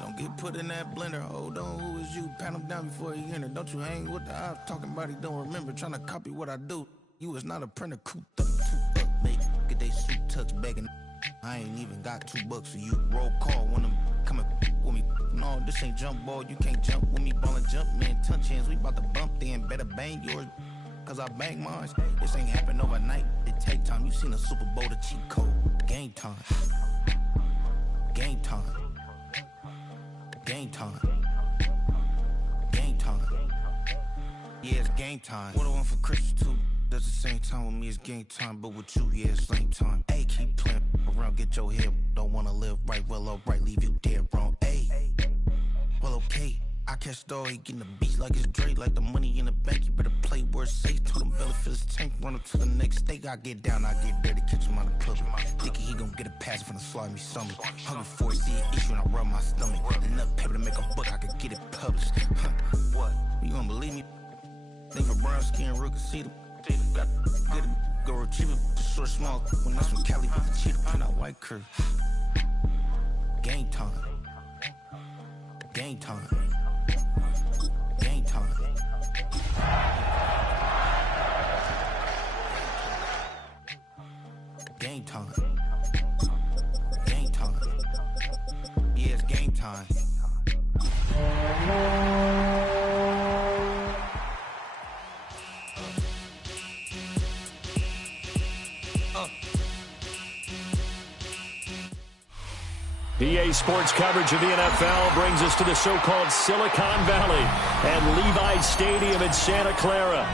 Don't get put in that blender. Hold on, who is you? Pat him down before he enter. Don't you hang with the ops talking about he don't remember. Trying to copy what I do. You is not a printer. Cooped up, too up, mate. Get they suit tucks begging. I ain't even got $2 for you. Roll call when I'm coming with me. No, this ain't jump ball. You can't jump with me. Ballin' jump, man. Touch hands. We bout to bump then. Better bang yours. Cause I bang mine. This ain't happen overnight. It take time. You seen a Super Bowl, the cheat code. Game time. Game time. Game time. Game time. Yeah, it's game time. What I want for Christmas too. Does the same time with me, it's game time. But with you, yeah, it's lame time. Hey, keep playing around, get your head. Don't wanna live right, well, alright, leave you dead wrong. Hey, well, okay. I catch the dog, he getting the beats like it's Dre, like the money in the bank. You better play where it's safe. Told him belly fill his tank, run him to the next state. I get down, I get dirty, catch him on the club. Thinking he gon' get a pass from the slimy summer. Hungry for it, see an issue and I rub my stomach. Enough paper to make a book, I could get it published. What? You gonna believe me? Think for brown skin, real can see them. Got good, go retrieve it, short, small. When that's from Cali, with the cheetah, print out white curve. Game time. Game time. Game time. Game time. Game time. Yeah, it's game time. EA Sports coverage of the NFL brings us to the so-called Silicon Valley and Levi's Stadium in Santa Clara.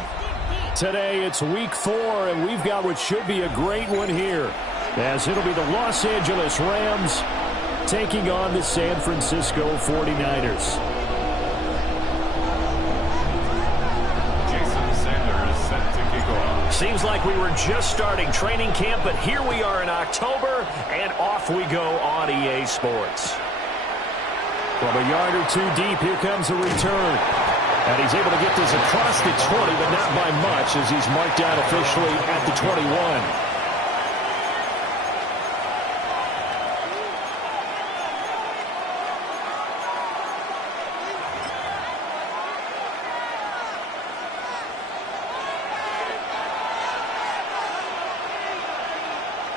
Today it's week 4, and we've got what should be a great one here, as it'll be the Los Angeles Rams taking on the San Francisco 49ers. Seems like we were just starting training camp, but here we are in October, and off we go on EA Sports. From a yard or two deep, here comes a return. And he's able to get this across the 20, but not by much, as he's marked down officially at the 21.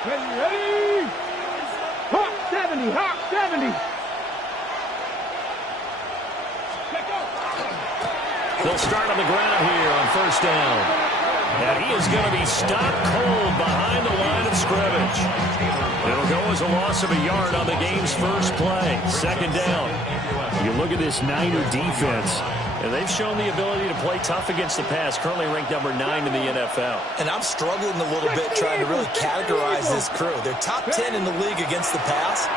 Ready? Hawk 70, Hawk 70. They'll start on the ground here on first down. And he is going to be stopped cold behind the line of scrimmage. It'll go as a loss of a yard on the game's first play. Second down. You look at this Niner defense, and they've shown the ability to play tough against the pass, currently ranked number 9 in the NFL. And I'm struggling a little bit trying to really categorize this crew. They're top 10 in the league against the pass,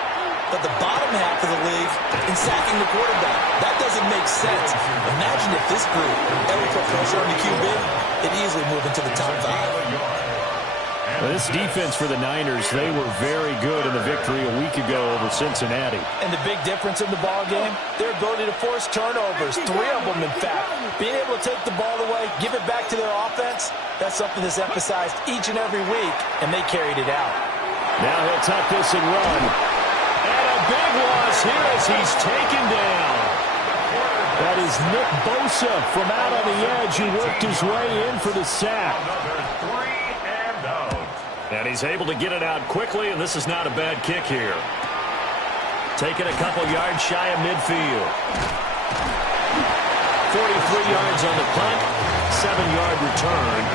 but the bottom half of the league in sacking the quarterback. That doesn't make sense. Imagine if this group ever put pressure on the QB, it'd easily move into the top 5. This defense for the Niners, they were very good in the victory a week ago over Cincinnati. And the big difference in the ball game, their ability to force turnovers, 3 of them in fact. Being able to take the ball away, give it back to their offense, that's something that's emphasized each and every week, and they carried it out. Now he'll tuck this and run. And a big loss here as he's taken down. That is Nick Bosa from out on the edge who worked his way in for the sack. And he's able to get it out quickly, and this is not a bad kick here. Taking a couple yards shy of midfield. 43 yards on the punt, 7-yard return.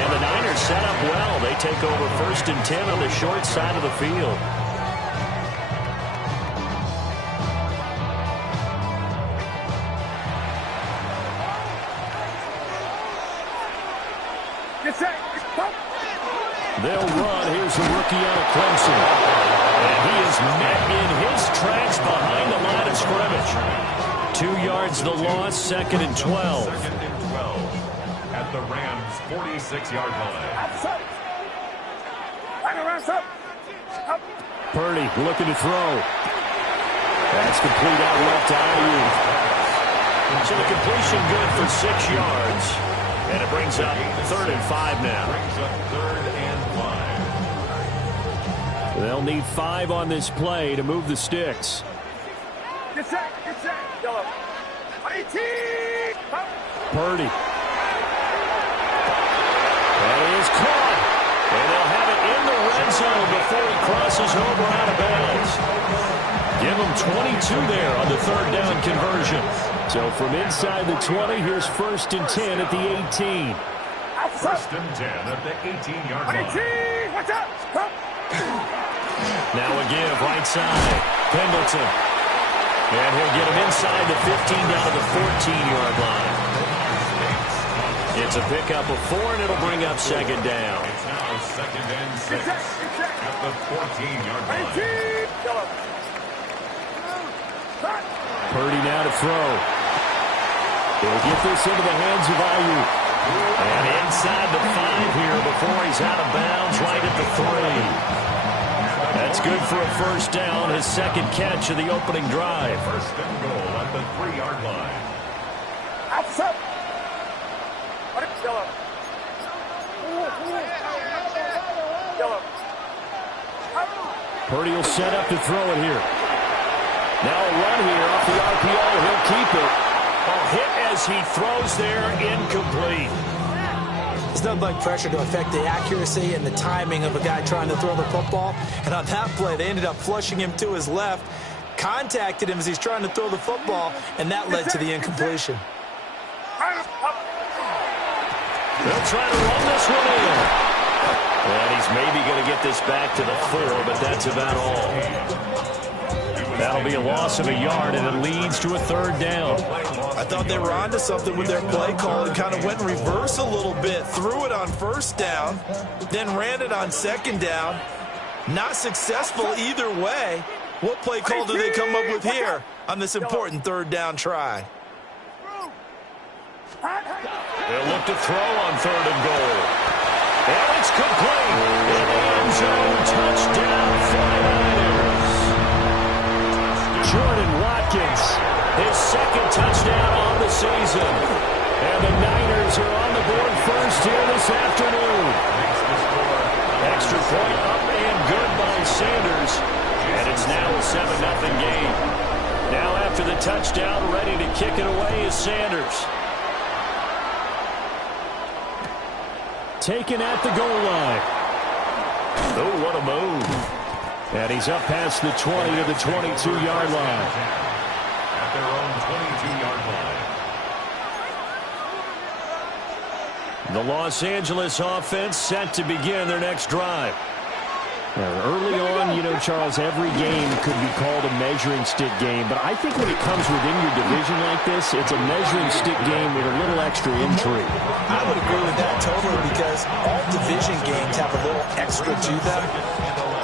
And the Niners set up well. They take over 1st and 10 on the short side of the field. They'll run. Here's a rookie out of Clemson. And he is met in his tracks behind the line of scrimmage. 2 yards the loss, 2nd and 12. At the Rams' 46-yard line. Purdy looking to throw. That's complete out left to Ayuk. So the completion good for 6 yards. And it brings up 3rd and 5 now. They'll need 5 on this play to move the sticks. Get set. Yellow. 18. Purdy. That is caught. And they'll have it in the red zone before he crosses over out of bounds. Give him 22 there on the third down conversion. So from inside the 20, here's 1st and 10 at the 18. 1st and 10 at the 18-yard line. 18. Watch out. Now a give right side. Pendleton. And he'll get him inside the 15 down to the 14-yard line. It's a pickup of 4, and it'll bring up 2nd down. It's now 2nd and 6 at the 14-yard line. Purdy now to throw. He'll get this into the hands of Ayuk. And inside the 5 here before he's out of bounds right at the 3. That's good for a 1st down, his 2nd catch of the opening drive. 1st and goal at the 3-yard line. Outside. Yellow. Purdy will set up to throw it here. Now a run here off the RPO. He'll keep it. A hit as he throws there, incomplete. It's nothing like pressure to affect the accuracy and the timing of a guy trying to throw the football. And on that play, they ended up flushing him to his left, contacted him as he's trying to throw the football, and that led to the incompletion. They'll try to run this one in. And he's maybe going to get this back to the 4, but that's about all. That'll be a loss of a yard, and it leads to a 3rd down. I thought they were onto something with their play call and kind of went in reverse a little bit. Threw it on 1st down, then ran it on 2nd down. Not successful either way. What play call do they come up with here on this important 3rd down try? They'll look to throw on 3rd and goal. And it's complete. In the end zone, touchdown, 49ers. Jordan Watkins, his 2nd touchdown on the season. And the Niners are on the board first here this afternoon. Extra point up and good by Sanders. And it's now a 7-0 game. Now after the touchdown, ready to kick it away is Sanders. Taken at the goal line. Oh, what a move. And he's up past the 20 to the 22-yard line. At their own 22-yard line. The Los Angeles offense set to begin their next drive. Now, early on, you know, Charles, every game could be called a measuring stick game. But I think when it comes within your division like this, it's a measuring stick game with a little extra intrigue. I would agree with that totally because all division games have a little extra to them.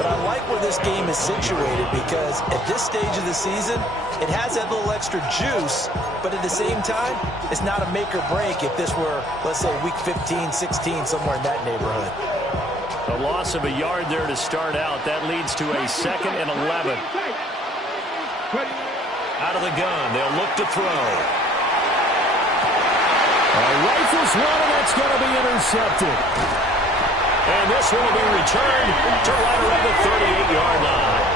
But I like where this game is situated because at this stage of the season, it has that little extra juice. But at the same time, it's not a make or break if this were, let's say, week 15, 16, somewhere in that neighborhood. A loss of a yard there to start out. That leads to a 2nd and 11. Out of the gun, they'll look to throw. Rifles one, and that's going to be intercepted. And this one will be returned to right around the 38-yard line.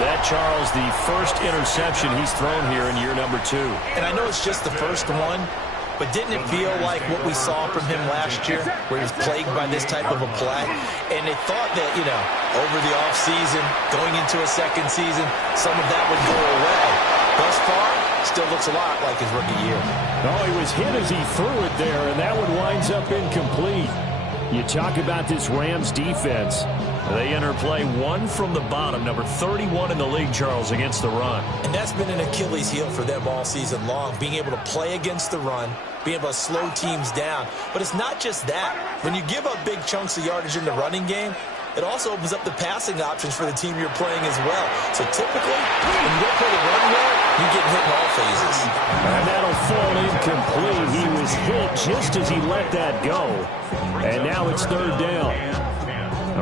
That, Charles, the first interception he's thrown here in year number 2. And I know it's just the first one, but didn't it feel like what we saw from him last year, where he was plagued by this type of a play? And they thought that, you know, over the offseason, going into a 2nd season, some of that would go away. Thus far, still looks a lot like his rookie year. Oh, he was hit as he threw it there, and that one winds up incomplete. You talk about this Rams defense. They enter play 1 from the bottom, number 31 in the league, Charles, against the run. And that's been an Achilles heel for them all season long, being able to play against the run, being able to slow teams down. But it's not just that. When you give up big chunks of yardage in the running game, it also opens up the passing options for the team you're playing as well. So typically, when you don't play the run well, you get hit in all phases. And that'll fall incomplete. He was hit just as he let that go. And now it's 3rd down.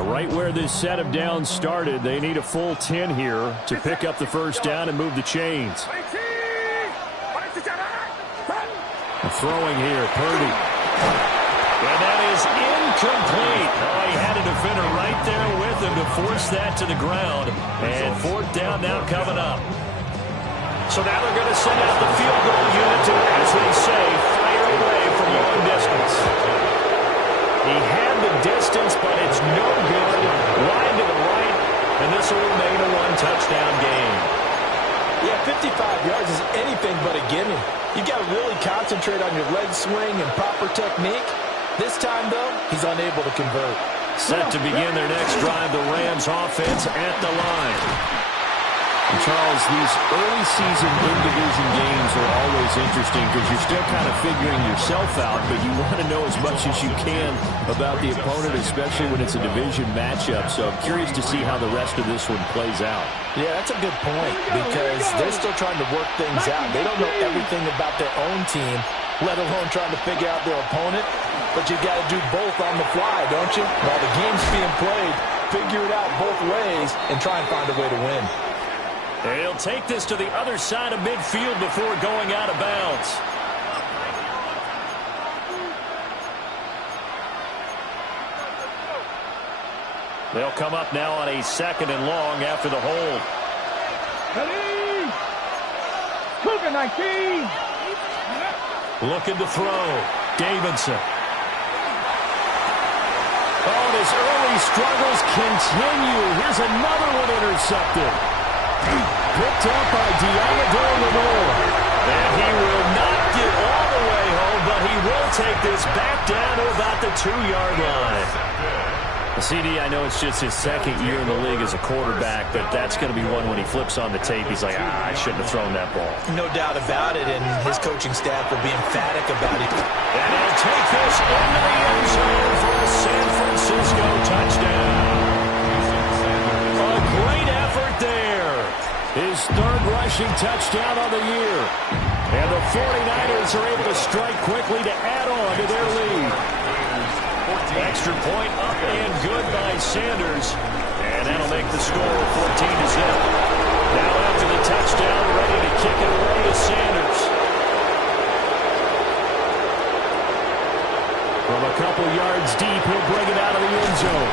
Right where this set of downs started, they need a full 10 here to pick up the 1st down and move the chains. Throwing here, Purdy. And that is incomplete. Oh, he had a defender right there with him to force that to the ground. And 4th down now coming up. So now they're going to send out the field goal unit to, as they say, fire away from long distance. He had the distance, but it's no good. Wide to the right, and this will remain a one-touchdown game. Yeah, 55 yards is anything but a gimme. You've got to really concentrate on your leg swing and proper technique. This time, though, he's unable to convert. Set to begin their next drive, the Rams offense at the line. Charles, these early season in-division games are always interesting because you're still kind of figuring yourself out, but you want to know as much as you can about the opponent, especially when it's a division matchup. So I'm curious to see how the rest of this one plays out. Yeah, that's a good point because they're still trying to work things out. They don't know everything about their own team, let alone trying to figure out their opponent. But you've got to do both on the fly, don't you? While the game's being played, figure it out both ways and try and find a way to win. He'll take this to the other side of midfield before going out of bounds. They'll come up now on a 2nd and long after the hold. Ready? Cougar 19. Looking to throw. Davidson. Oh, and his early struggles continue. Here's another one intercepted. Picked up by Deommodore Lenoir. And he will not get all the way home, but he will take this back down to about the 2-yard line. CD, I know it's just his 2nd year in the league as a quarterback, but that's going to be one when he flips on the tape. He's like, I shouldn't have thrown that ball. No doubt about it, and his coaching staff will be emphatic about it. And he'll take this into the end zone for a San Francisco touchdown. A great effort there. His 3rd rushing touchdown of the year. And the 49ers are able to strike quickly to add on to their lead. Extra point up and good by Sanders. And that'll make the score 14-0. Now after the touchdown, ready to kick it away to Sanders. From a couple yards deep, he'll bring it out of the end zone.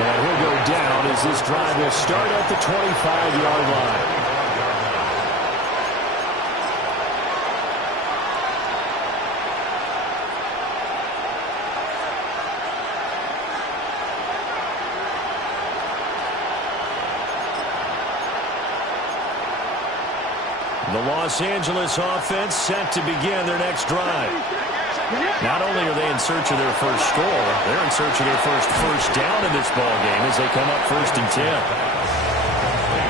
And he'll go down as this drive will start at the 25-yard line. The Los Angeles offense set to begin their next drive. Not only are they in search of their first score, they're in search of their first down in this ball game as they come up 1st and 10.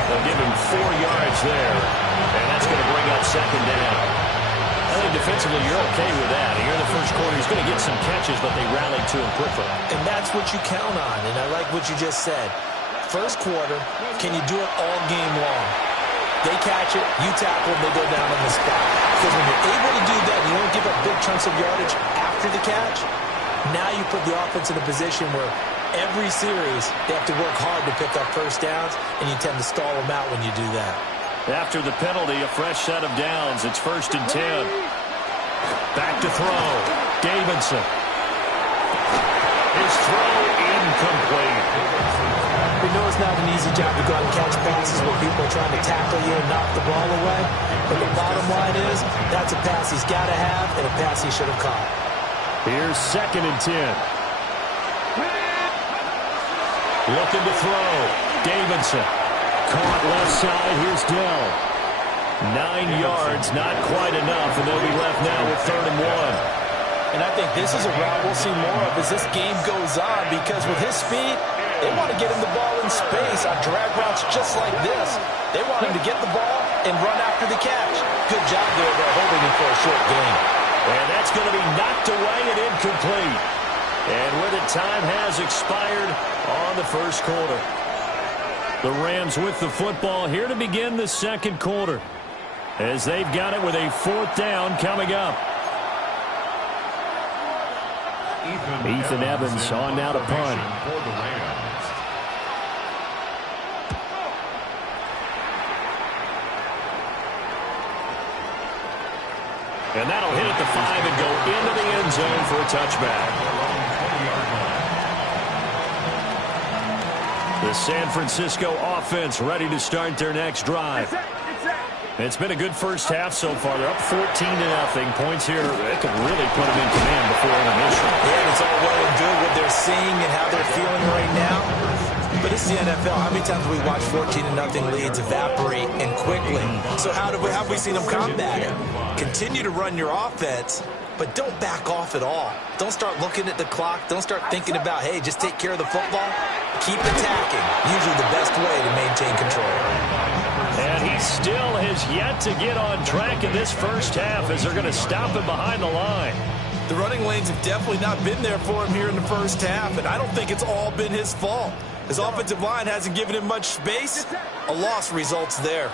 They'll give him 4 yards there, and that's going to bring up 2nd down. I think defensively you're okay with that. Here in the first quarter, he's going to get some catches, but they rallied to him quickly. And that's what you count on, and I like what you just said. First quarter, can you do it all game long? They catch it, you tackle, they go down on the spot. Because when you're able to do that, you don't give up big chunks of yardage after the catch. Now you put the offense in a position where every series they have to work hard to pick up first downs, and you tend to stall them out when you do that. After the penalty, a fresh set of downs. It's 1st and 10. Back to throw. Davidson. His throw incomplete. We know it's not an easy job to go out and catch passes where people are trying to tackle you and knock the ball away. But the bottom line is, that's a pass he's got to have and a pass he should have caught. Here's 2nd and 10. Looking to throw. Davidson. Caught left side. Here's Dell. 9 yards, not quite enough, and they'll be left now with 3rd and 1. And I think this is a route we'll see more of as this game goes on, because with his speed, they want to get him the ball in space on drag routes just like this. They want him to get the ball and run after the catch. Good job there by holding him for a short gain. And that's going to be knocked away and incomplete. And with it, time has expired on the first quarter. The Rams with the football here to begin the 2nd quarter, as they've got it with a 4th down coming up. Ethan Evans on now to punt. And that'll hit at the 5 and go into the end zone for a touchback. The San Francisco offense ready to start their next drive. It's been a good first half so far. They're up 14-0. Points here that could really put them in command before intermission. Yeah, and it's all well and good what they're seeing and how they're feeling right now. But it's the NFL. How many times have we watched 14-0 leads evaporate and quickly? So how have we seen them combat it? Continue to run your offense, but don't back off at all. Don't start looking at the clock. Don't start thinking about, hey, just take care of the football. Keep attacking. Usually the best way to maintain control. And he still has yet to get on track in this first half as they're going to stop him behind the line. The running lanes have definitely not been there for him here in the first half, and I don't think it's all been his fault. His offensive line hasn't given him much space. A loss results there.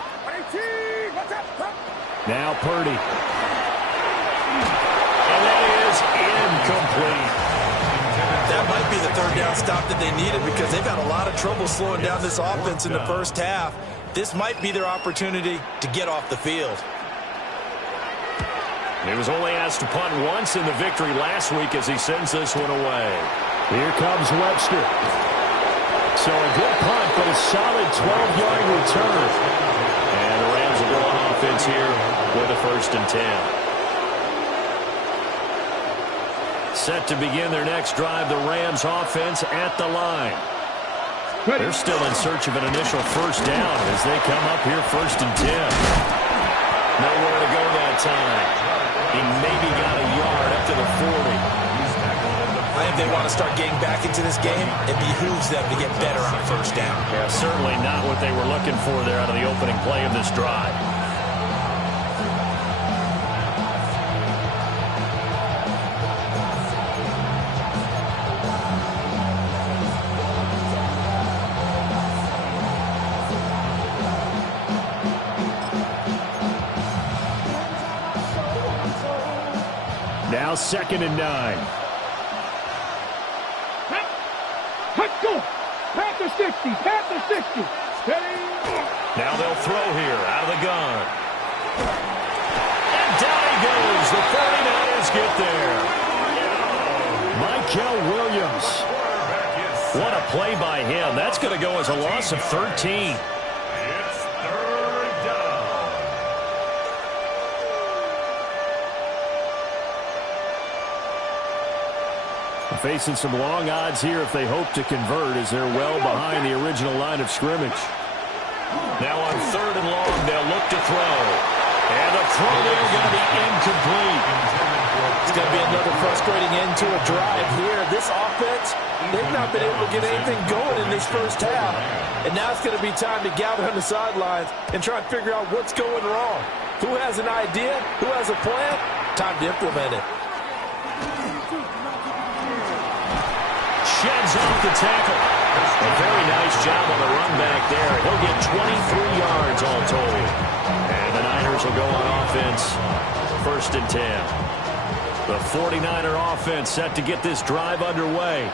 Now Purdy. And that is incomplete. That might be the third down stop that they needed because they've had a lot of trouble slowing down this offense in the first half. This might be their opportunity to get off the field. He was only asked to punt once in the victory last week as he sends this one away. Here comes Webster. So a good punt, but a solid 12-yard return. And the Rams will go on offense here with a 1st and 10. Set to begin their next drive, the Rams offense at the line. They're still in search of an initial first down as they come up here 1st and 10. Nowhere to go that time. He maybe got a yard up to the 40. I think they want to start getting back into this game. It behooves them to get better on first down. Yeah, certainly not what they were looking for there out of the opening play of this drive. Now 2nd and 9. Let's go. Panther 60. Panther 60. Steady. Now they'll throw here out of the gun. And down he goes. The 49ers get there. Mykel Williams. What a play by him. That's going to go as a loss of 13. Facing some long odds here if they hope to convert as they're well behind the original line of scrimmage. Now on 3rd and long, they'll look to throw. And the throw there going to be incomplete. It's going to be another frustrating end to a drive here. This offense, they've not been able to get anything going in this first half. And now it's going to be time to gather on the sidelines and try and figure out what's going wrong. Who has an idea? Who has a plan? Time to implement it. Sheds off the tackle. A very nice job on the run back there. He'll get 23 yards all told. And the Niners will go on offense. 1st and 10. The 49er offense set to get this drive underway.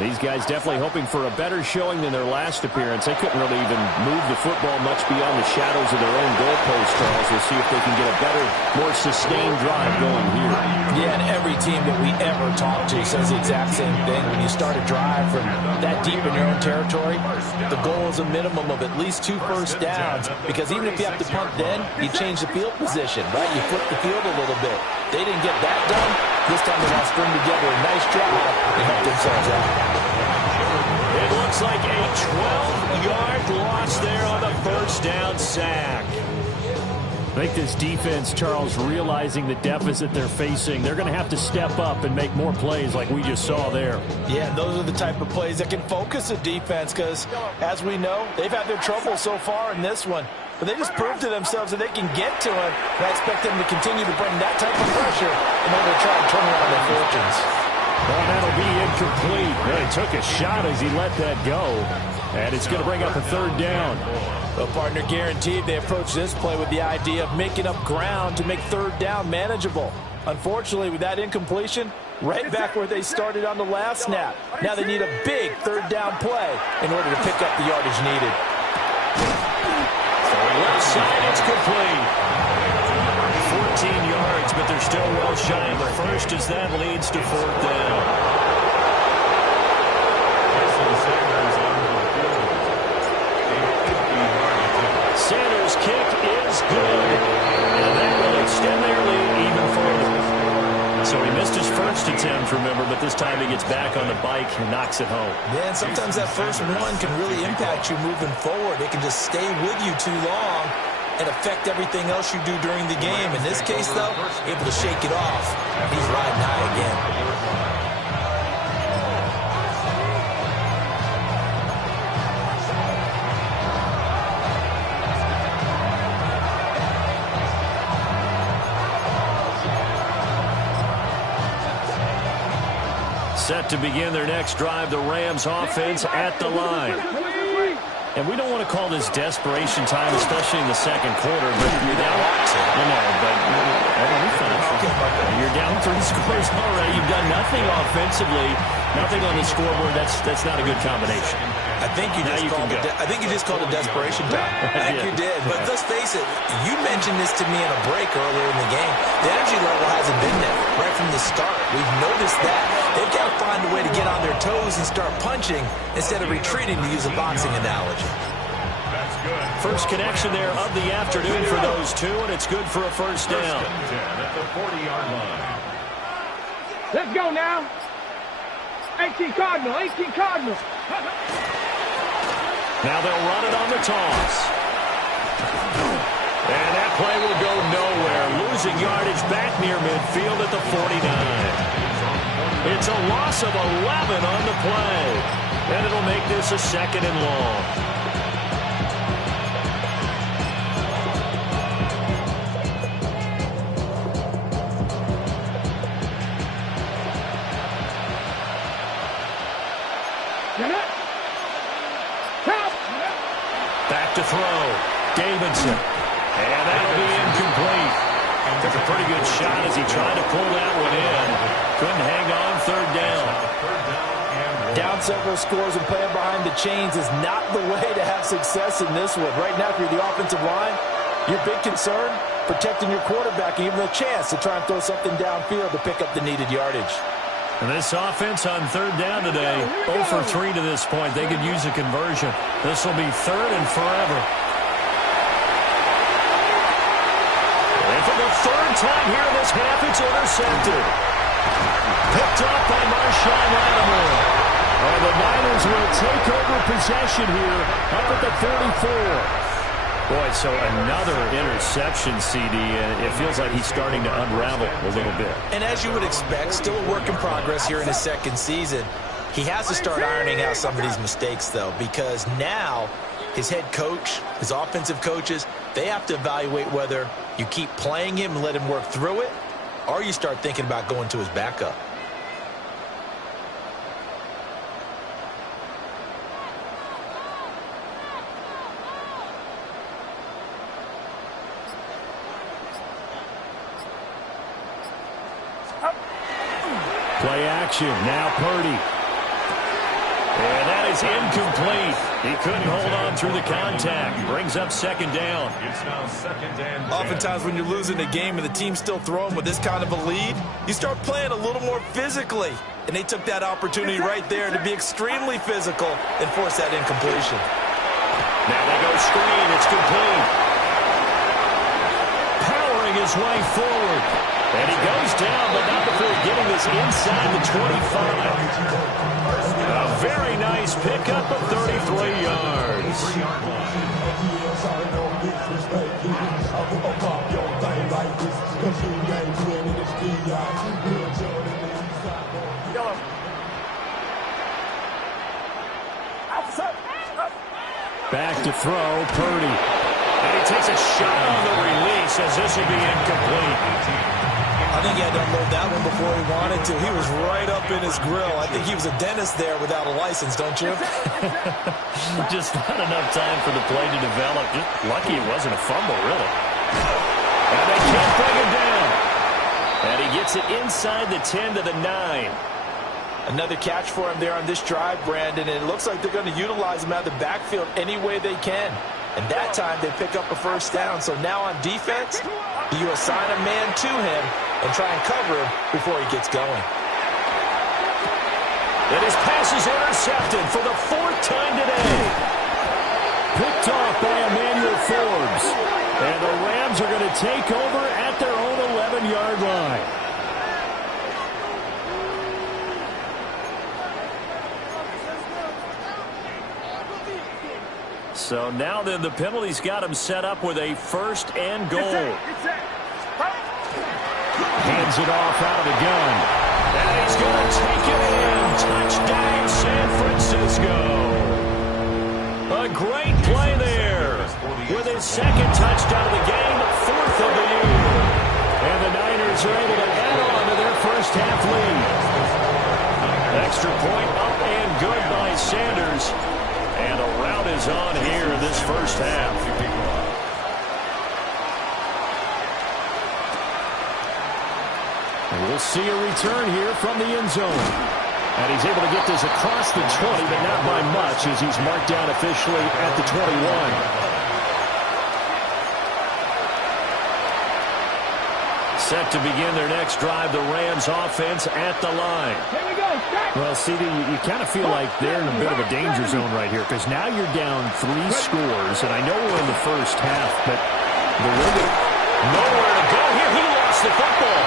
These guys definitely hoping for a better showing than their last appearance. They couldn't really even move the football much beyond the shadows of their own goalpost, Charles. We'll see if they can get a better, more sustained drive going here. Yeah, and every team that we ever talk to says the exact same thing. When you start a drive from that deep in your own territory, the goal is a minimum of at least 2 first downs, because even if you have to punt then, you change the field position, right? You flip the field a little bit. They didn't get that done. This time they want to string together a nice drive and help themselves out. It looks like a 12-yard loss there on the 1st down sack. I think this defense, Charles, realizing the deficit they're facing, they're going to have to step up and make more plays like we just saw there. Yeah, those are the type of plays that can focus a defense because, as we know, they've had their trouble so far in this one. But they just proved to themselves that they can get to him. And I expect them to continue to bring that type of pressure in order to try and turn around their fortunes. Well, that'll be incomplete. Really took a shot as he let that go. And it's going to bring up a 3rd down. Well, partner, guaranteed they approach this play with the idea of making up ground to make 3rd down manageable. Unfortunately, with that incompletion, right back where they started on the last snap. Now they need a big 3rd down play in order to pick up the yardage needed. Left side, it's complete. 14 yards, but they're still well shy of the first as that leads to 4th down. Sanders' kick is good, and that will extend their lead even further. So he missed his first attempt, remember, but this time he gets back on the bike and knocks it home. Yeah, and sometimes that first one can really impact you moving forward. It can just stay with you too long and affect everything else you do during the game. In this case, though, able to shake it off. He's riding high again. Set to begin their next drive, the Rams offense at the line. And we don't want to call this desperation time, especially in the second quarter, but you're down. You're down 3 scores already. You've done nothing offensively, nothing on the scoreboard. That's not a good combination. I think you just called it desperation time. I think you did. But let's face it, you mentioned this to me in a break earlier in the game. The energy level hasn't been there right from the start. We've noticed that. They've got to find a way to get on their toes and start punching instead of retreating, to use a boxing analogy. First connection there of the afternoon for those two, and it's good for a first down. At the 40-yard line. Let's go now. 18 Cardinal, 18 Cardinal. Now they'll run it on the toss. And that play will go nowhere. Losing yardage back near midfield at the 49. It's a loss of 11 on the play. And it'll make this a second and long. Back to throw. Davidson. And that'll be incomplete. Took a pretty good shot as he tried to pull that one in. Couldn't hang on, third down. Down several scores and playing behind the chains is not the way to have success in this one. Right now, if you're the offensive line, your big concern, protecting your quarterback and giving him a chance to try and throw something downfield to pick up the needed yardage. And this offense on third down today, 0 for 3 to this point. They could use a conversion. This will be third and forever. And for the third time here in this half, it's intercepted. Picked up by Marshawn Lattimore. And the Niners will take over possession here up at the 34. Boy, so another interception, CD. It feels like he's starting to unravel a little bit. And as you would expect, still a work in progress here in his second season. He has to start ironing out some of these mistakes, though, because now his head coach, his offensive coaches, they have to evaluate whether you keep playing him and let him work through it, or you start thinking about going to his backup. Play action. Now Purdy. And that is incomplete. He couldn't hold on through the contact. Brings up second down. It's now second and 10. Oftentimes when you're losing a game and the team's still throwing with this kind of a lead, you start playing a little more physically. And they took that opportunity right there to be extremely physical and force that incompletion. Now they go screen. It's complete. Powering his way forward. And he goes down, but not before getting this inside the 25. A very nice pickup of 33 yards. Back to throw, Purdy. And he takes a shot on the release as this will be incomplete. I think he had to unload that one before he wanted to. He was right up in his grill. I think he was a dentist there without a license, don't you? Just not enough time for the play to develop. Just lucky it wasn't a fumble, really. And they can't bring him down. And he gets it inside the 10 to the 9. Another catch for him there on this drive, Brandon, and it looks like they're going to utilize him out of the backfield any way they can. And that time they pick up a first down. So now on defense, you assign a man to him and try and cover him before he gets going. And his pass is intercepted for the 4th time today. Picked off by Emmanuel Forbes. And the Rams take over at their own 11-yard line. So now then, the penalty's got him set up with a 1st and goal. Hands it off out of the gun. And he's going to take it in. Touchdown, San Francisco. A great play there. With his 2nd touchdown of the game, 4th of the year. And the Niners are able to add on to their first half lead. Extra point up and good by Sanders. And a rout is on here in this first half. And we'll see a return here from the end zone. And he's able to get this across the 20, but not by much as he's marked down officially at the 21. Set to begin their next drive, the Rams offense at the line. Here we go. Well, CD, you kind of feel like they're in a bit of a danger zone right here because now you're down 3 scores, and I know we're in the first half, but the way that nowhere to go here, he lost the football.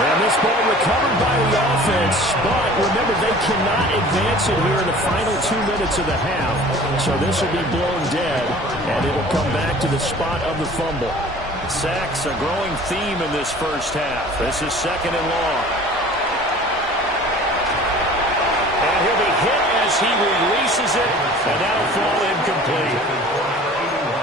And this ball recovered by the offense, but remember, they cannot advance it here in the final 2 minutes of the half, so this will be blown dead, and it'll come back to the spot of the fumble. Sacks, a growing theme in this first half. This is 2nd and long. And he'll be hit as he releases it, and that'll fall incomplete.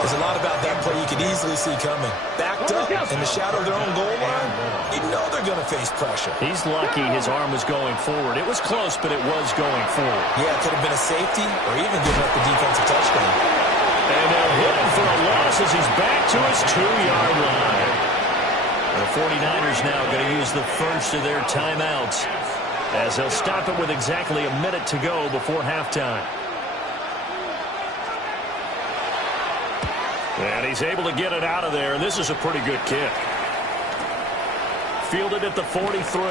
There's a lot about that play you could easily see coming. Backed up in the shadow of their own goal line, you know they're going to face pressure. He's lucky his arm was going forward. It was close, but it was going forward. Yeah, it could have been a safety or even giving up the defensive touchdown. And they'll hit him for a loss as he's back to his 2-yard line. The 49ers now going to use the first of their timeouts as they'll stop it with exactly a minute to go before halftime. And he's able to get it out of there, and this is a pretty good kick. Fielded at the 43.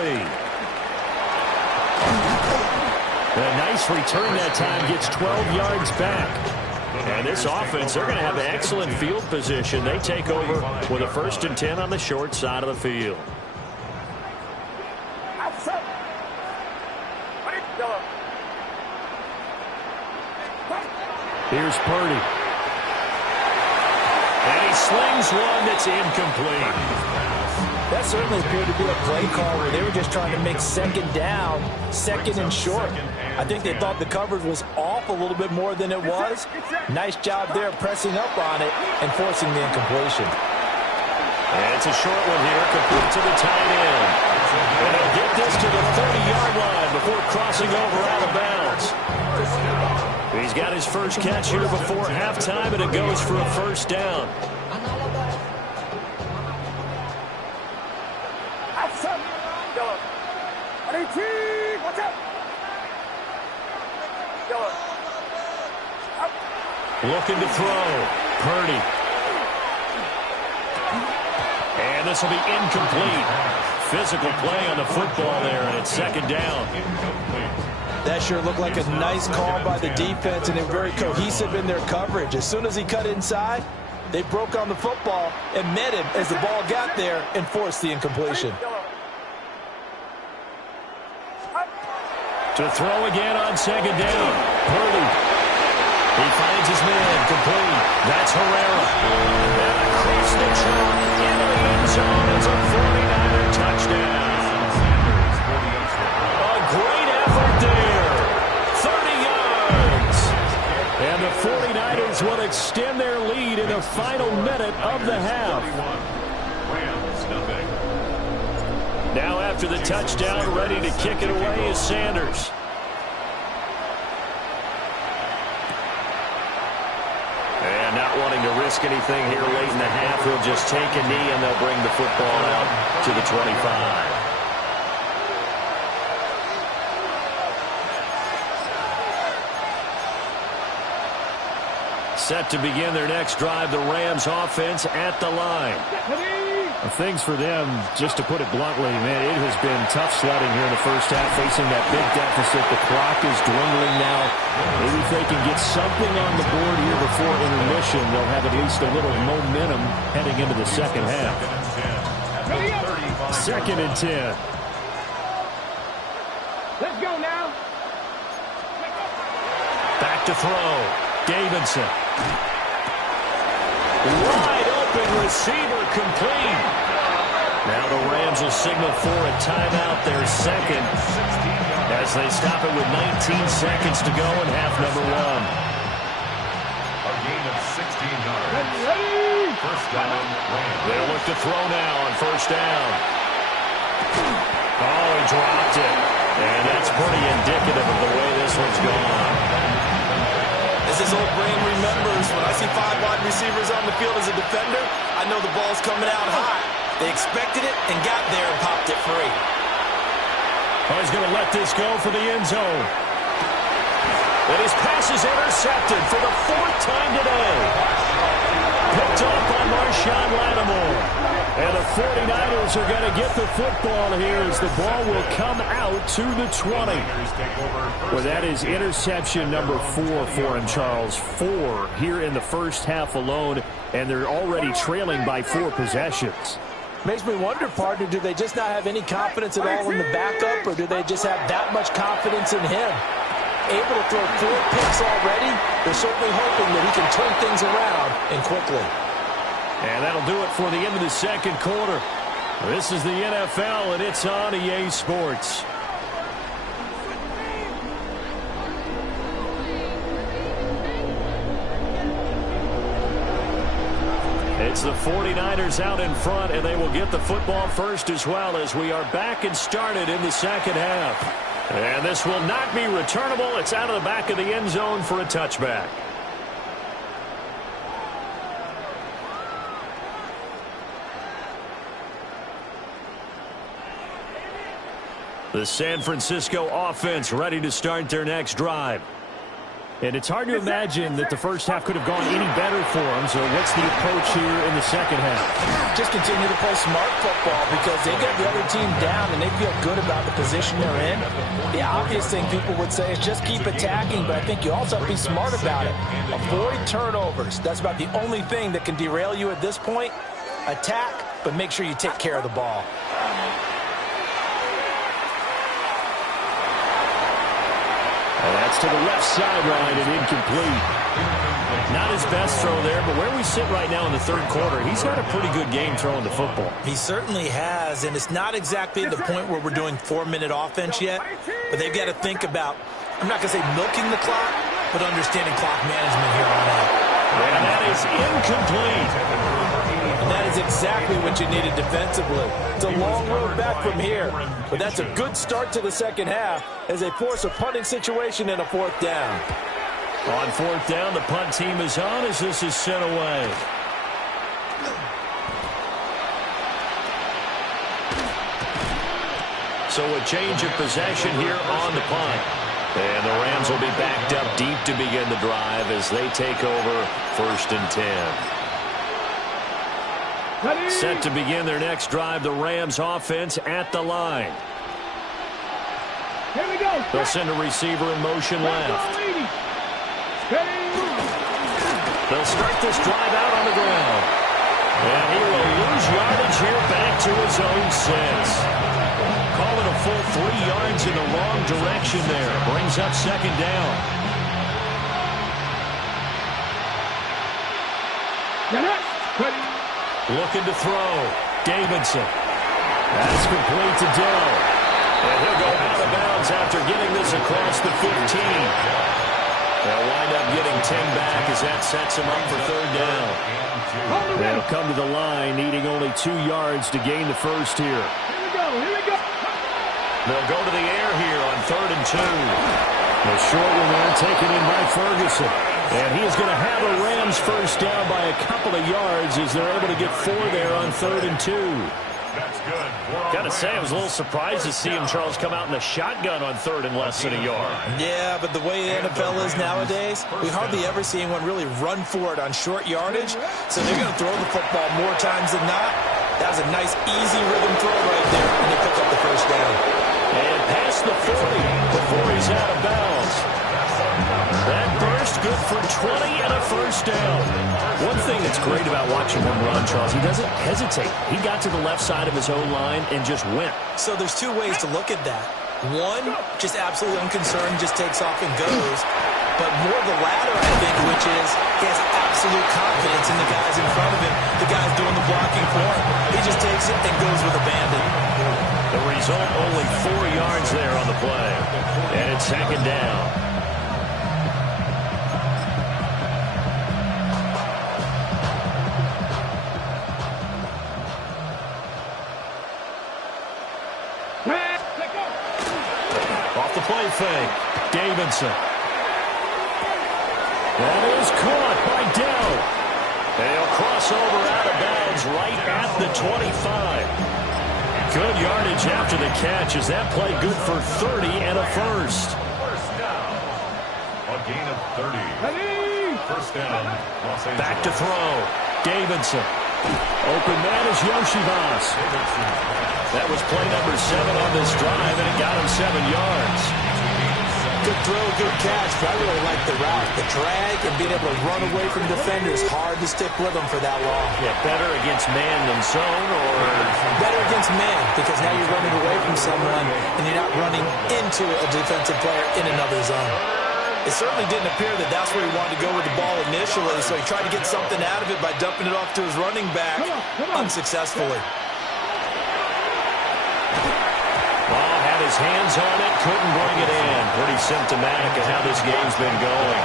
A nice return that time, gets 12 yards back. And this offense, they're going to have excellent field position. They take over with a 1st and 10 on the short side of the field. Here's Purdy. And he slings one that's incomplete. That certainly appeared to be a play call where they were just trying to make 2nd down, 2nd and short. I think they thought the coverage was off a little bit more than it was. Nice job there pressing up on it and forcing the incompletion. And it's a short one here, complete to the tight end. And he'll get this to the 30-yard line before crossing over out of bounds. He's got his first catch here before halftime, and it goes for a 1st down. Looking to throw. Purdy. And this will be incomplete. Physical play on the football there, and it's 2nd down. That sure looked like a nice call by the defense, and they were very cohesive in their coverage. As soon as he cut inside, they broke on the football and met him as the ball got there and forced the incompletion. To throw again on 2nd down. Purdy. He finds his man, complete. That's Herrera. And across the chalk into the end zone is a 49er touchdown. A great effort there. 30 yards. And the 49ers will extend their lead in the final minute of the half. Now after the touchdown, ready to kick it away is Sanders. And not wanting to risk anything here late in the half, he'll just take a knee and they'll bring the football out to the 25. Set to begin their next drive, the Rams offense at the line. Things for them, just to put it bluntly, man, it has been tough sledding here in the first half, facing that big deficit. The clock is dwindling now. Maybe if they can get something on the board here before intermission, they'll have at least a little momentum heading into the second half. 2nd and 10. Let's go now. Back to throw. Davidson. Wide open receiver complete. Now the Rams will signal for a timeout, their second, as they stop it with 19 seconds to go in half number 1. A gain of 16 yards. First down, Rams. They'll look to throw now on first down. Oh, he dropped it. And that's pretty indicative of the way this one's gone. As his old brain remembers, when I see 5 wide receivers on the field as a defender, I know the ball's coming out high. They expected it and got there and popped it free. Oh, he's going to let this go for the end zone. And his pass is intercepted for the 4th time today. Picked off by Marshawn Lattimore. And the 49ers are going to get the football here as the ball will come out to the 20. Well, that is interception number 4 for him, Charles. 4 here in the first half alone, and they're already trailing by 4 possessions. Makes me wonder, partner, do they just not have any confidence at all in the backup, or do they just have that much confidence in him? Able to throw 4 picks already, they're certainly hoping that he can turn things around and quickly. And that'll do it for the end of the second quarter. This is the NFL, and it's on EA Sports. It's the 49ers out in front, and they will get the football first as well as we are back and started in the second half. And this will not be returnable. It's out of the back of the end zone for a touchback. The San Francisco offense ready to start their next drive. And it's hard to imagine that the first half could have gone any better for them. So what's the approach here in the second half? Just continue to play smart football because they got the other team down and they feel good about the position they're in. The obvious thing people would say is just keep attacking, but I think you also have to be smart about it. Avoid turnovers. That's about the only thing that can derail you at this point. Attack, but make sure you take care of the ball. And that's to the left sideline and incomplete. Not his best throw there, but where we sit right now in the third quarter, he's had a pretty good game throwing the football. He certainly has, and it's not exactly at the point where we're doing 4-minute offense yet, but they've got to think about, I'm not going to say milking the clock, but understanding clock management here on out. And that is incomplete. And that is exactly what you needed defensively. It's a long road back from here, but that's a good start to the second half as they force a punting situation and a 4th down. On 4th down, the punt team is on as this is sent away. So a change of possession here on the punt. And the Rams will be backed up deep to begin the drive as they take over 1st and 10. Set to begin their next drive, the Rams offense at the line. Here we go. They'll send a receiver in motion left. They'll start this drive out on the ground. And he will lose yardage here back to his own 6. Call it a full 3 yards in the wrong direction there. Brings up 2nd down. Looking to throw. Davidson. That's complete to Dill. And he'll go out of bounds after getting this across the 15. They'll wind up getting 10 back as that sets him up for 3rd down. They'll come to the line, needing only 2 yards to gain the first here. Here we go. They'll go to the air here on 3rd and 2. The short one there taken in by Ferguson. And he is going to have a Rams first down by a couple of yards as they're able to get 4 there on 3rd and 2. That's good. Got to say, I was a little surprised to see him, Charles, come out in the shotgun on 3rd and less than a yard. Yeah, but the way the NFL is nowadays, we hardly ever see anyone really run for it on short yardage. So they're going to throw the football more times than not. That was a nice, easy rhythm throw right there, and they pick up the first down. And past the 40 before he's out of bounds. That burst good for 20 and a first down. One thing that's great about watching him run, Charles, he doesn't hesitate. He got to the left side of his own line and just went. So there's two ways to look at that. One, just absolutely unconcerned, just takes off and goes. But more the latter, I think, which is he has absolute confidence in the guys in front of him, the guys doing the blocking for him. He just takes it and goes with abandon. The result, only 4 yards there on the play. And it's second down. Off the play fake, Davidson. That is caught by Dell. And he'll cross over out of bounds right at the 25. Good yardage after the catch. Is that play good for 30 and a first? First down. A gain of 30. First down, Los Angeles. Back to throw. Davidson. Open man is Yoshivas. That was play number 7 on this drive, and it got him 7 yards. Good throw, good catch, but I really like the route. The drag and being able to run away from defenders. Hard to stick with them for that long. Yeah, better against man than zone, or? Better against man, because now you're running away from someone, and you're not running into a defensive player in another zone. It certainly didn't appear that that's where he wanted to go with the ball initially, so he tried to get something out of it by dumping it off to his running back unsuccessfully. Ball had his hands on it, couldn't bring it in. Pretty symptomatic of how this game's been going.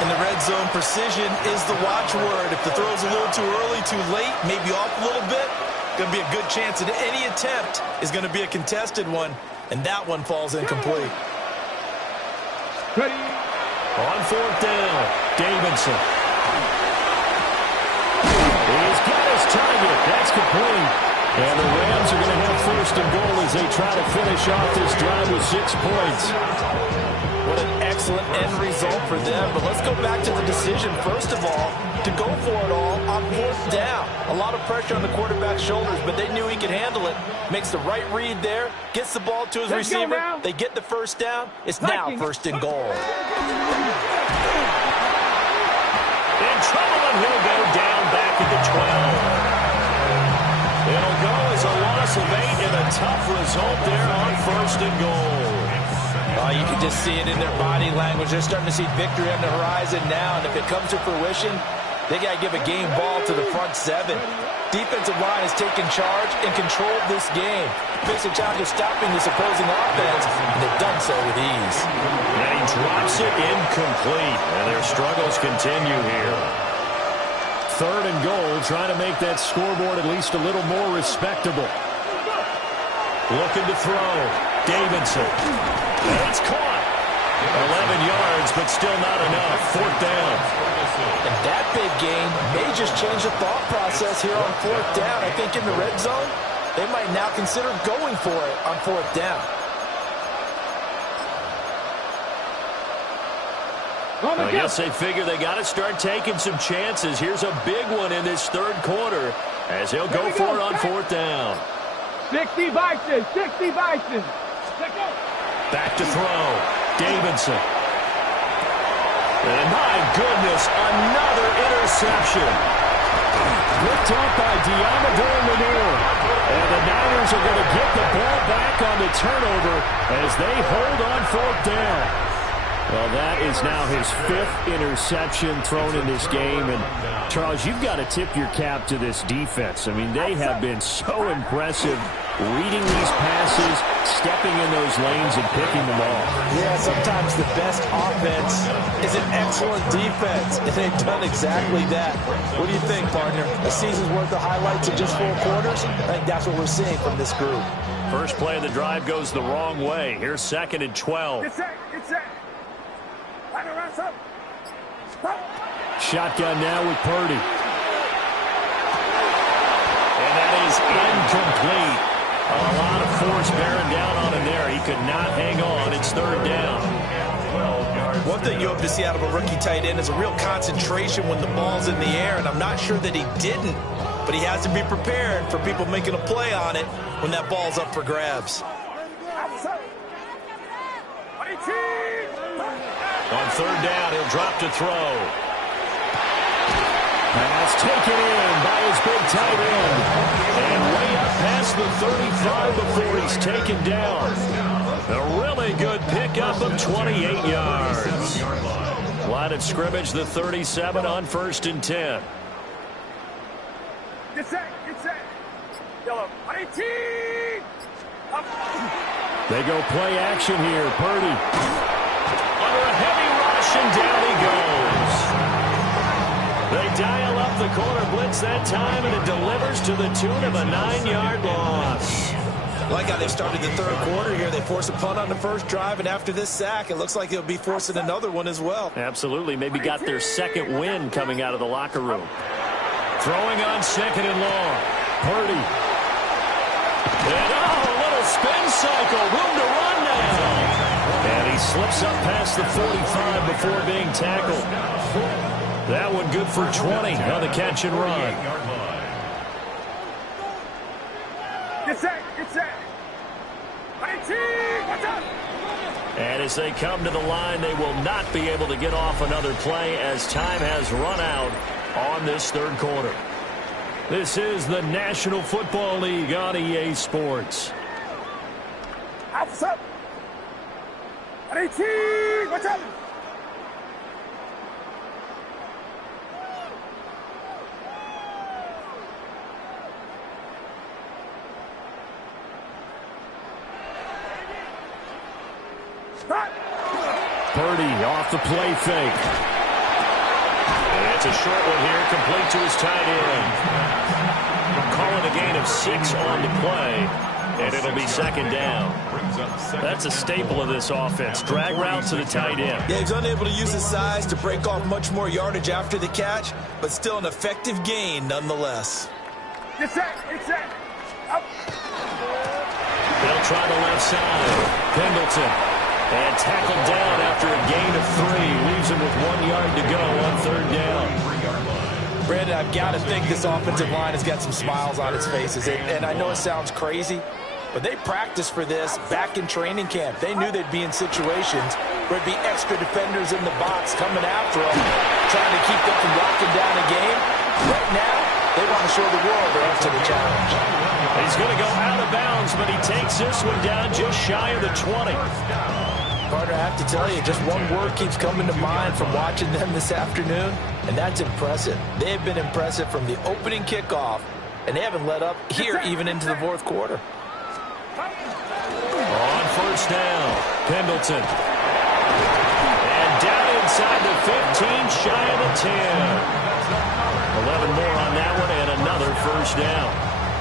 In the red zone, precision is the watchword. If the throw's a little too early, too late, maybe off a little bit, going to be a good chance that any attempt is going to be a contested one, and that one falls incomplete. Ready. On fourth down, Davidson. He's got his target. That's complete. And the Rams are going to have first and goal as they try to finish off this drive with 6 points. What an excellent end result for them. But let's go back to the decision, first of all, to go for it all on fourth down. A lot of pressure on the quarterback's shoulders, but they knew he could handle it. Makes the right read there, gets the ball to his receiver. They get the first down. It's now first and goal. In trouble, and he'll go down back at the 12. It'll go as a loss of 8 and a tough result there on first and goal. You can just see it in their body language. They're starting to see victory on the horizon now, and if it comes to fruition, they got to give a game ball to the front 7. Defensive line has taken charge and controlled this game. Faced a challenge of stopping this opposing offense, and they've done so with ease. And he drops it incomplete, and their struggles continue here. Third and goal, trying to make that scoreboard at least a little more respectable. Looking to throw. Davidson. And it's caught. 11 yards, but still not enough. Fourth down. And that big gain may just change the thought process here on fourth down. I think in the red zone, they might now consider going for it on fourth down. I guess they figure they got to start taking some chances. Here's a big one in this third quarter as he'll go for it on fourth down. 60 Bison, 60 Bison. Back to throw. Davidson. And my goodness, another interception. Picked up by Diamador Lenore. And the Niners are going to get the ball back on the turnover as they hold on fourth down. Well, that is now his 5th interception thrown in this game. And, Charles, you've got to tip your cap to this defense. I mean, they have been so impressive reading these passes, stepping in those lanes, and picking them off. Yeah, sometimes the best offense is an excellent defense, and they've done exactly that. What do you think, partner? A season's worth of highlights in just 4 quarters? I think that's what we're seeing from this group. First play of the drive goes the wrong way. Here's 2nd and 12. Get set, get set. Shotgun now with Purdy. And that is incomplete. A lot of force bearing down on him there. He could not hang on. It's third down. One thing you hope to see out of a rookie tight end is a real concentration when the ball's in the air, and I'm not sure that he didn't. but he has to be prepared for people making a play on it when that ball's up for grabs. On third down, he'll drop to throw. Pass taken in by his big tight end. And way up past the 35 before he's taken down. A really good pickup of 28 yards. Line of scrimmage, the 37 on 1st and 10. Get set. Yellow. 18. They go play action here. Purdy. Under a heavy rush, and down he goes. They dial up the corner blitz that time, and it delivers to the tune of a 9-yard loss. Like how they started the third quarter here. They force a punt on the first drive, and after this sack, it looks like they'll be forcing another one as well. Absolutely. Maybe got their second win coming out of the locker room. Throwing on 2nd and long. Purdy. And a little spin cycle. Room to run now. And he slips up past the 45 before being tackled. That one good for 20 on the catch and run. Get set. 18. Watch out. And as they come to the line, they will not be able to get off another play as time has run out on this third quarter. This is the National Football League on EA Sports. Outside. 18. Watch out. Purdy off the play fake. And it's a short one here, complete to his tight end. Calling a gain of 6 on the play, and it'll be 2nd down. That's a staple of this offense. Drag route to the tight end. Yeah, he's unable to use his size to break off much more yardage after the catch, but still an effective gain nonetheless. Get set. Up. They'll try the left side. Pendleton. And tackled down after a gain of 3. Leaves him with 1 yard to go on 3rd down. Brandon, I've got to think this offensive line has got some smiles on its faces. And I know it sounds crazy, but they practiced for this back in training camp. They knew they'd be in situations where there'd be extra defenders in the box coming after them, trying to keep them from locking down a game. Right now, they want to show the world they're up to the challenge. He's going to go out of bounds, but he takes this one down just shy of the 20. Carter, I have to tell you, just one word keeps coming to mind from watching them this afternoon, and that's impressive. They have been impressive from the opening kickoff, and they haven't let up here even into the 4th quarter. On 1st down, Pendleton. And down inside the 15, shy of the 10. 11 more on that one, and another 1st down.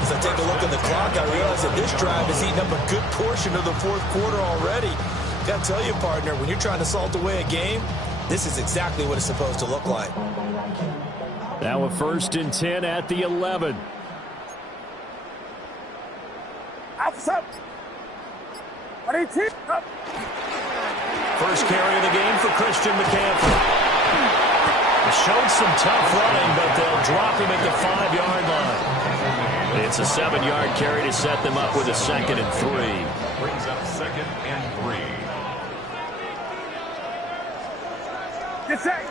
As I take a look at the clock, I realize that this drive has eaten up a good portion of the 4th quarter already. Got to tell you, partner, when you're trying to salt away a game, this is exactly what it's supposed to look like. Now a 1st and 10 at the 11. Outside. 18. Up. First carry of the game for Christian McCaffrey. Showed some tough running, but they'll drop him at the 5-yard line. It's a 7-yard carry to set them up with a 2nd and 3. Brings up 2nd and 3. Get set.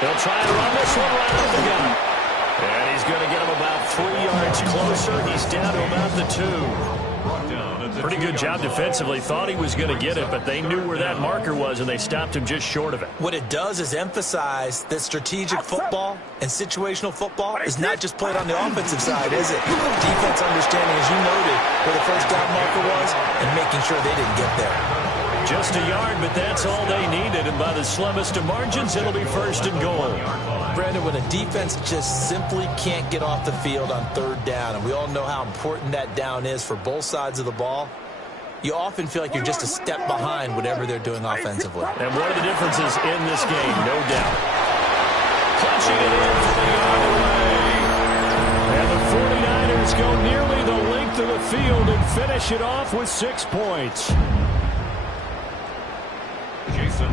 They'll try and run this one right up the gut. And he's going to get him about 3 yards closer. He's down to about the 2. Pretty good job defensively. Thought he was going to get it, but they knew where that marker was, and they stopped him just short of it. What it does is emphasize that strategic football and situational football is not just played on the offensive side, is it? Defense understanding, as you noted, where the 1st down marker was and making sure they didn't get there. Just a yard, but that's all they needed, and by the slimmest of margins, it'll be 1st and goal. Brandon, when a defense just simply can't get off the field on 3rd down, and we all know how important that down is for both sides of the ball, you often feel like you're just a step behind whatever they're doing offensively. And one of the differences in this game, no doubt. Punching it in for the yard away. And the 49ers go nearly the length of the field and finish it off with 6 points.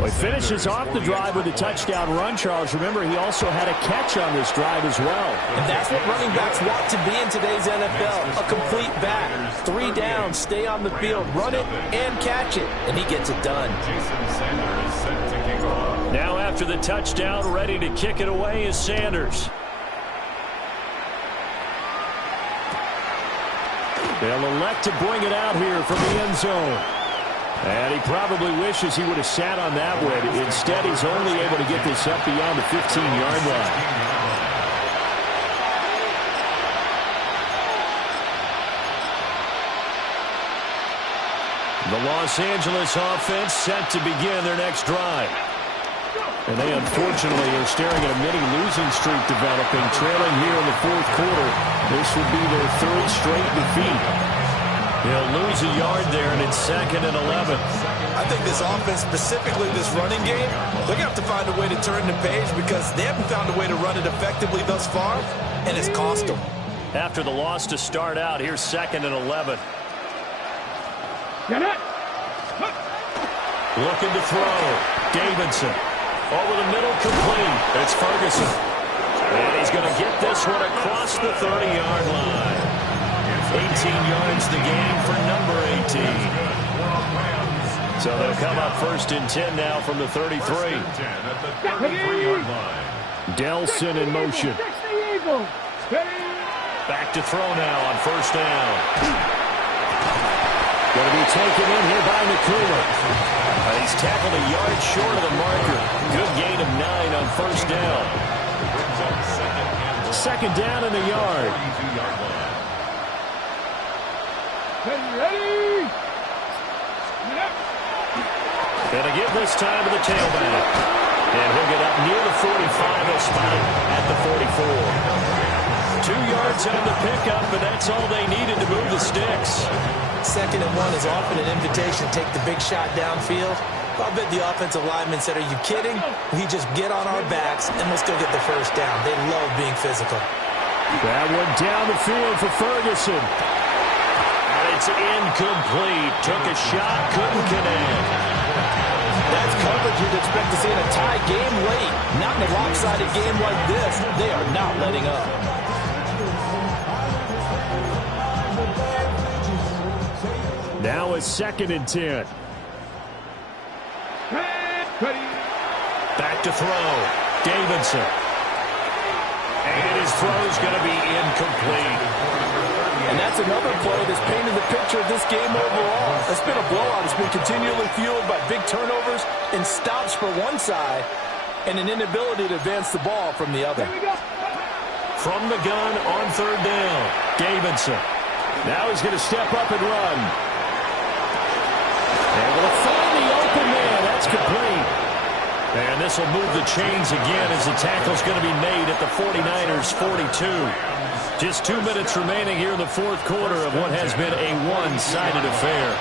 Well, he finishes off the drive with a touchdown run, Charles. Remember, he also had a catch on this drive as well. And that's what running backs want to be in today's NFL, a complete back. 3 down, stay on the field, run it, and catch it. And he gets it done. Now after the touchdown, ready to kick it away is Sanders. They'll elect to bring it out here from the end zone. And he probably wishes he would have sat on that one. Instead, he's only able to get this up beyond the 15-yard line. The Los Angeles offense set to begin their next drive. And they unfortunately are staring at a mini-losing streak developing, trailing here in the fourth quarter. This would be their 3rd straight defeat. They'll lose a yard there, and it's 2nd and 11. I think this offense, specifically this running game, they're going to have to find a way to turn the page because they haven't found a way to run it effectively thus far, and it's cost them. After the loss to start out, here's 2nd and 11. Looking to throw. Davidson. Over the middle, complete. It's Ferguson. And he's going to get this one across the 30-yard line. 18 yards the gain for number 18. So they'll come up 1st and 10 now from the 33. Delson in motion. Back to throw now on 1st down. Going to be taken in here by Nakula. He's tackled a yard short of the marker. Good gain of 9 on 1st down. 2nd down in the yard. Going to give this time to the tailback. And he'll get up near the 45. They'll spot it at the 44. 2 yards on the pickup, but that's all they needed to move the sticks. 2nd and 1 is often an invitation to take the big shot downfield. I bet the offensive lineman said, are you kidding? We just get on our backs and let's go get the 1st down. They love being physical. That one down the field for Ferguson. And it's incomplete. Took a shot, couldn't connect. That's coverage you'd expect to see in a tie game late. Not in a lopsided game like this. They are not letting up. Now it's 2nd and 10. Back to throw. Davidson. And his throw's going to be incomplete. And that's another play that's painted the picture of this game overall. It's been a blowout. It's been continually fueled by big turnovers and stops for one side and an inability to advance the ball from the other. From the gun on 3rd down. Davidson. Now he's going to step up and run. Able to find the open man. That's complete. And this will move the chains again as the tackle's going to be made at the 49ers' 42. Just 2 minutes remaining here in the fourth quarter of what has been a one-sided affair.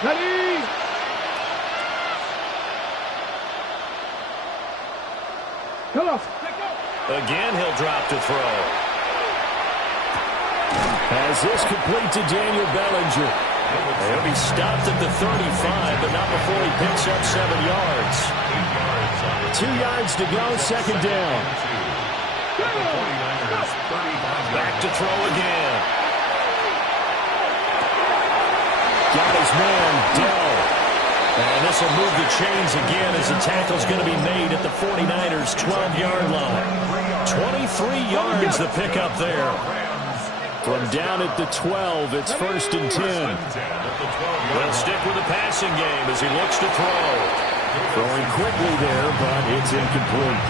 Ready? Come on. Again, he'll drop to throw. As this complete to Daniel Bellinger. He'll be stopped at the 35, but not before he picks up 7 yards. 2 yards to go, 2nd down. Back to throw again. Got his man, Dell. And this will move the chains again as the tackle's going to be made at the 49ers' 12-yard line. 23 yards the pickup there. From down at the 12, it's 1st and 10. They'll stick with the passing game as he looks to throw. Throwing quickly there, but it's incomplete.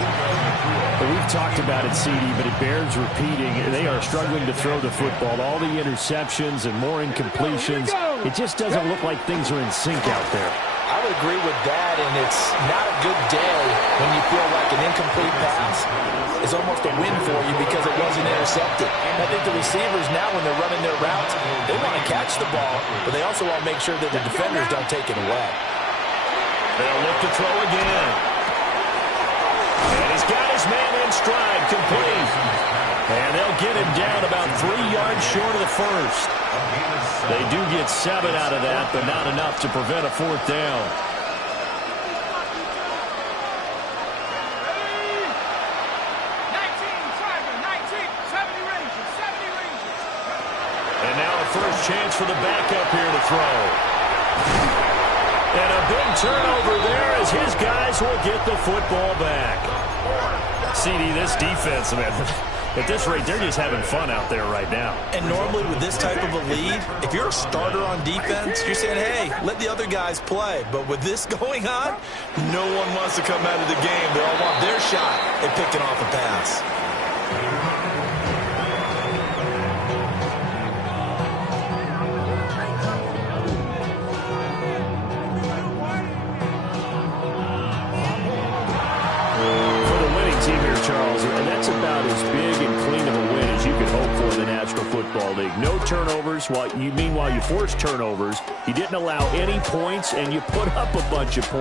We've talked about it, CD, but it bears repeating. They are struggling to throw the football. All the interceptions and more incompletions. It just doesn't look like things are in sync out there. I would agree with that, and it's not a good day when you feel like an incomplete pass is almost a win for you because it wasn't intercepted. I think the receivers now, when they're running their routes, they want to catch the ball, but they also want to make sure that the defenders don't take it away. They'll look to throw again. And he's got his man in stride, complete. And they'll get him down about 3 yards short of the first. They do get 7 out of that, but not enough to prevent a fourth down. And now a first chance for the backup here to throw. And a big turnover there as his guys will get the football back. CD, this defense, man, at this rate, they're just having fun out there right now. And normally with this type of a lead, if you're a starter on defense, you're saying, hey, let the other guys play. But with this going on, no one wants to come out of the game. They all want their shot at picking off a pass. Charles, and that's about as big and clean of a win as you could hope for in the National Football League. No turnovers. Meanwhile, you forced turnovers. You didn't allow any points, and you put up a bunch of points.